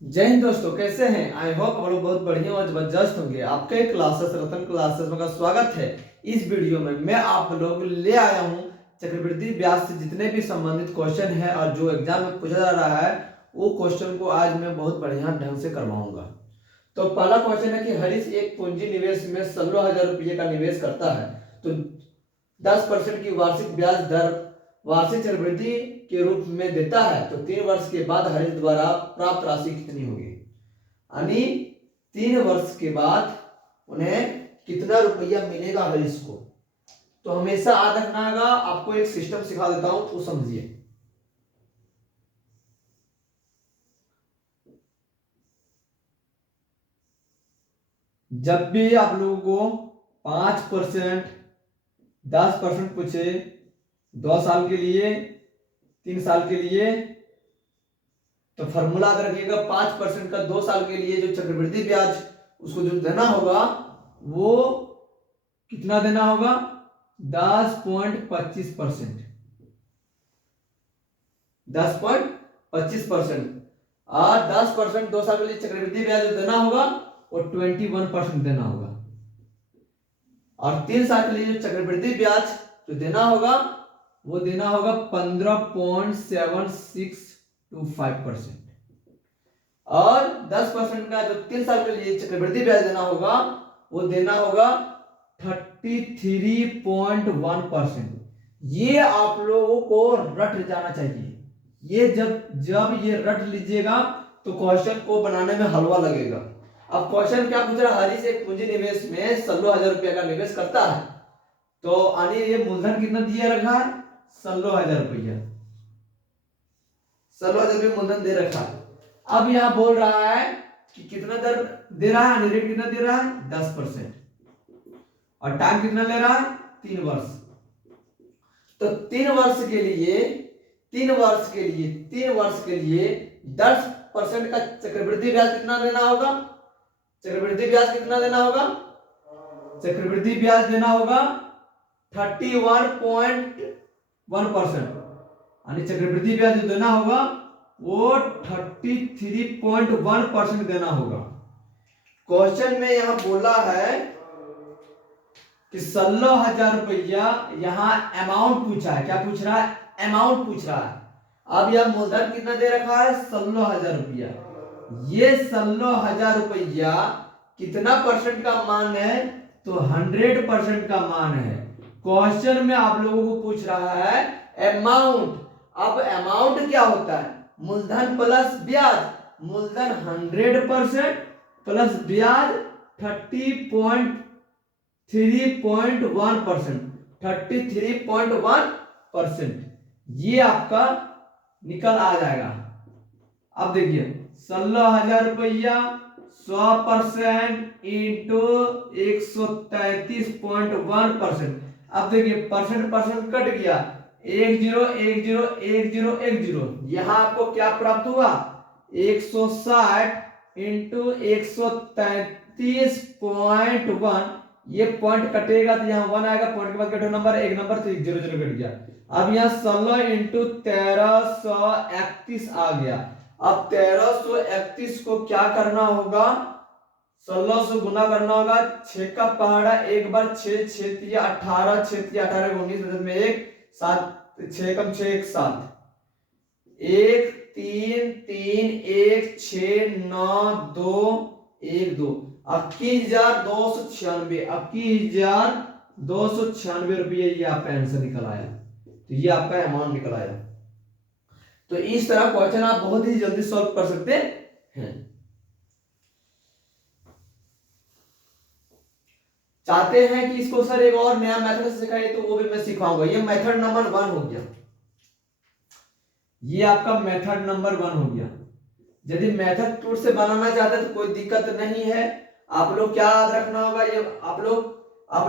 जय हिंद दोस्तों, कैसे हैं? आई होप आप लोग बहुत बढ़िया और जबरदस्त होंगे। आपके क्लासेस रतन क्लासेस में का स्वागत है। इस वीडियो में मैं आप लोग ले आया हूं चक्रवृद्धि ब्याज से जितने भी संबंधित क्वेश्चन है और जो एग्जाम में पूछा जा रहा है वो क्वेश्चन को आज मैं बहुत बढ़िया ढंग से करवाऊंगा। तो पहला क्वेश्चन है कि हरीश एक पूंजी निवेश में 16,000 रुपये का निवेश करता है, तो 10% की वार्षिक ब्याज दर वार्षिक चक्रवृद्धि के रूप में देता है, तो 3 वर्ष के बाद हरीश द्वारा प्राप्त राशि कितनी होगी? यानी 3 वर्ष के बाद उन्हें कितना रुपया मिलेगा हरीश को? तो हमेशा याद रखना होगा। आपको एक सिस्टम सिखा देता हूं, वो समझिए। जब भी आप लोगों को 5%, 10% पूछे 2 साल के लिए, 3 साल के लिए, तो फॉर्मूला याद रखिएगा। 5% का 2 साल के लिए जो चक्रवृद्धि ब्याज उसको जो देना होगा वो कितना देना होगा? 10.25%। 10.25%। और 10% 2 साल के लिए चक्रवृद्धि ब्याज जो देना होगा वो 21% देना होगा। और 3 साल के लिए जो चक्रवृद्धि ब्याज जो देना होगा वो देना होगा 15.7625%। और 10% का जो 3 साल के लिए चक्रवृद्धि ब्याज देना होगा वो देना होगा 33.1%। ये आप लोगों को रट जाना चाहिए। ये जब ये रट लीजिएगा तो क्वेश्चन को बनाने में हलवा लगेगा। अब क्वेश्चन क्या पूछ रहा है? हरीश एक पूंजी निवेश में 16,000 रुपया का निवेश करता है, तो यानी ये मूलधन कितना दिया रखा है? 16,000 रुपया। 16,000 रुपया मूलधन दे रखा है। अब यहां बोल रहा है कि कितना दर दे रहा है, रेट कितना दे रहा है? 10%। और टाइम कितना ले रहा है? 3 वर्ष। तो 3 वर्ष के लिए 10% का चक्रवृद्धि ब्याज कितना देना होगा? चक्रवृद्धि ब्याज कितना देना होगा? चक्रवृद्धि ब्याज देना होगा 31.1%। यानी चक्रवृद्धि ब्याज जो देना होगा वो 33.1% देना होगा। क्वेश्चन में यहां बोला है कि 16,000 रुपया, यहां अमाउंट पूछा है। क्या पूछ रहा है? अमाउंट पूछ रहा है। अब यह मूलधन कितना दे रखा है? 16,000 रुपया। ये 16,000 रुपया कितना परसेंट का मान है? तो 100% का मान है। क्वेश्चन में आप लोगों को पूछ रहा है अमाउंट। अब अमाउंट क्या होता है? मूलधन प्लस ब्याज। मूलधन 100% प्लस ब्याज 33.1%। ये आपका निकल आ जाएगा। अब देखिए 16,000 रुपया 100% इंटू 133.1%। अब देखिए परसेंट परसेंट कट गया, 10101010। यहां आपको क्या प्राप्त हुआ? 160 इंटू 133.1। ये पॉइंट कटेगा तो यहाँ 1 आएगा, पॉइंट के बाद कटो नंबर, एक नंबर तो 100 कट गया। अब यहाँ 16 इंटू 1331 आ गया। अब 1331 को क्या करना होगा? 16 से गुना करना होगा। 6 का पहाड़ा एक बार 6, 6 तिया 18, 6 तिया 18 को 19 में 1, 7 6 कम 6 1 7, 1 3 3 1 6 9 2 1 2, 21,296। 21,296 रुपये ये आपका आंसर निकल आया। तो ये आपका अमाउंट निकल आया। तो इस तरह क्वेश्चन आप बहुत ही जल्दी सॉल्व कर सकते हैं। चाहते हैं कि इसको सर एक और नया मेथड से सिखाइए, तो वो भी मैं सिखाऊंगा। ये मेथड नंबर 1 हो गया। ये आपका मेथड नंबर 1 हो गया। यदि मेथड 2 से बनाना चाहते हैं तो कोई दिक्कत नहीं है। आप लोग क्या याद रखना होगा? ये आप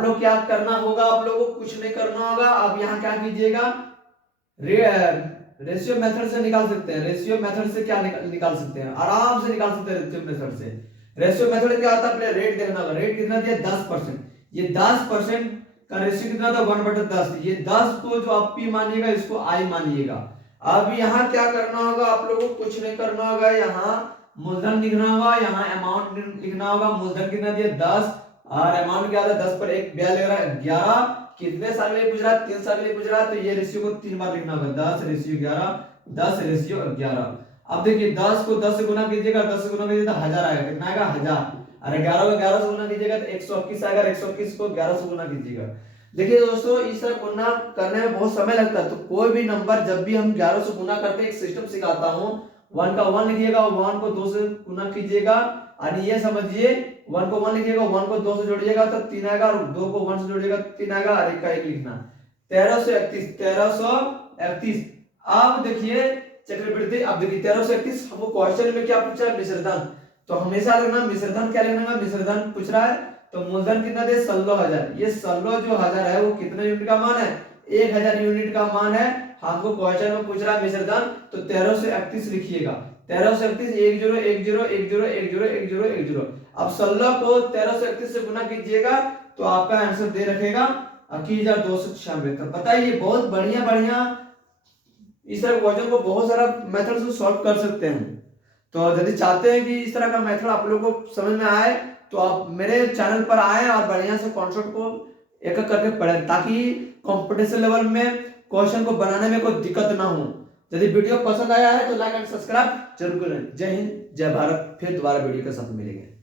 लोग क्या करना होगा? आप लोगों को कुछ नहीं करना होगा। अब यहाँ क्या कीजिएगा? रेशियो मेथड से निकाल सकते हैं। रेशियो मेथड से क्या निकाल सकते हैं? आराम से निकाल सकते हैं रेशियो मेथड से। रेशियो मेथड क्या होता है? पहले रेट देखना होगा। रेट कितना दिया? 10%। ये 10% का रेशियो कितना था? 1/10। ये 10 को जो आप पी मानिएगा, इसको आई मानिएगा। अब यहाँ क्या करना होगा? आप लोगों को कुछ नहीं करना होगा। यहाँ मूलधन लिखना होगा, यहाँ अमाउंट लिखना होगा। मूलधन कितना दिया 10 और अमाउंट क्या था 10 पर एक ब्याज लग रहा है 11। कितने साल के लिए पूछ रहा है 3 साल के लिए पूछ रहा है, तो ये रेशियो को 3 बार लिखना होगा 10:11 10:11। अब देखिए 10 को 10 से गुना कीजिएगा, 10 से गुना कीजिएगा तो 1000 आएगा। कितना आएगा 1000। और 11 को 11 से गुना कीजिएगा तो 121 आएगा। 121 को 11 से गुना कीजिएगा। देखिए दोस्तों इस तरह गुना करने में बहुत समय लगता है, तो कोई भी नंबर जब भी हम 11 से गुना करते हैं एक सिस्टम सिखाता हूँ। 1 का 1 लिखिएगा, 1 को 2 से गुना कीजिएगा और ये समझिए 1 को 1 लिखिएगा, 1 को 2 से जोड़िएगा तो 3 आएगा और 2 को 1 से जोड़िएगा तो 3 आएगा और 1 का 1 लिखना। 1331। अब देखिए चक्रवृद्धि, अब देखिए 1331 हमको क्वेश्चन में क्या पूछा है मिश्रधन, तो हमेशा रखना मिश्रधन क्या लिखना है, मिश्रधन पूछ रहा है तो मूलधन कितना दे 16000। ये 16 जो हजार है वो कितने यूनिट का मान है 1000 यूनिट का मान है। हमको क्वेश्चन में पूछ रहा है मिश्रधन, तो 1331 लिखिएगा। 1331 10 अब 16 को 1331 से गुना कीजिएगा तो आपका आंसर दे रखेगा 21,296। तो बताइए बहुत बढ़िया बढ़िया इस तरह क्वेश्चन को बहुत सारा मेथड से सॉल्व कर सकते हैं। तो यदि चाहते हैं कि इस तरह का मेथड आप लोगों को समझ में आए तो आप मेरे चैनल पर आए और बढ़िया से कॉन्सेप्ट को एक एक करके पढ़ें, ताकि कंपटीशन लेवल में क्वेश्चन को बनाने में कोई दिक्कत ना हो। यदि वीडियो पसंद आया है तो लाइक एंड सब्सक्राइब जरूर करें। जय हिंद, जय भारत। फिर दोबारा वीडियो के साथ मिलेंगे।